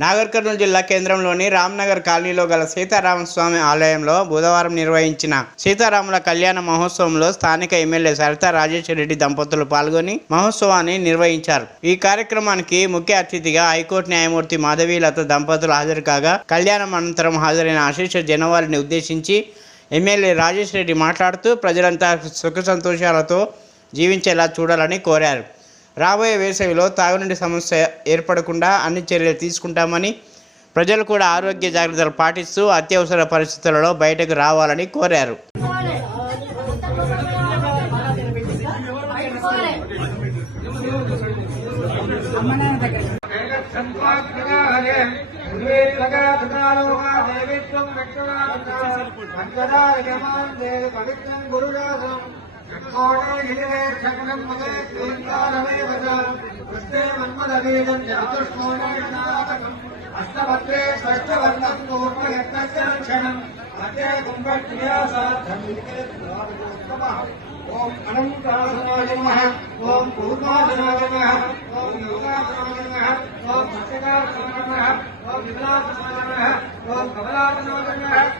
నాగర్ కర్నూలు జిల్లా కేంద్రంలోని రామ్నగర్ కాలనీలో గల సీతారామస్వామి ఆలయంలో బుధవారం నిర్వహించిన సీతారాముల కళ్యాణ మహోత్సవంలో స్థానిక ఎమ్మెల్యే సరితా రాజేశ్వర రెడ్డి దంపతులు పాల్గొని మహోత్సవాన్ని నిర్వహించారు. ఈ కార్యక్రమానికి ముఖ్య అతిథిగా హైకోర్టు న్యాయమూర్తి మాధవీలత దంపతులు హాజరు కాగా కళ్యాణం అనంతరం హాజరైన ఆశీష జనవారిని ఉద్దేశించి ఎమ్మెల్యే రాజేష్ రెడ్డి మాట్లాడుతూ ప్రజలంతా సుఖ సంతోషాలతో జీవించేలా చూడాలని కోరారు. రాబోయే వేసవిలో తాగునీటి సమస్య ఏర్పడకుండా అన్ని చర్యలు తీసుకుంటామని ప్రజలు కూడా ఆరోగ్య జాగ్రత్తలు పాటిస్తూ అత్యవసర పరిస్థితులలో బయటకు రావాలని కోరారు. అష్టభద్రే షష్టవర్ణం పూర్ణయత్నక్షణం అదే కుంభక్రియాసార్థం ఓం అనంతాసనాయ నమః ఓం పూర్ణాసనాయ నమః ఓం యోగాసనాయ నమః ఓం సత్యకాసనాయ నమః ఓం విమలాసనాయ నమః ఓం కమలాసనాయ నమః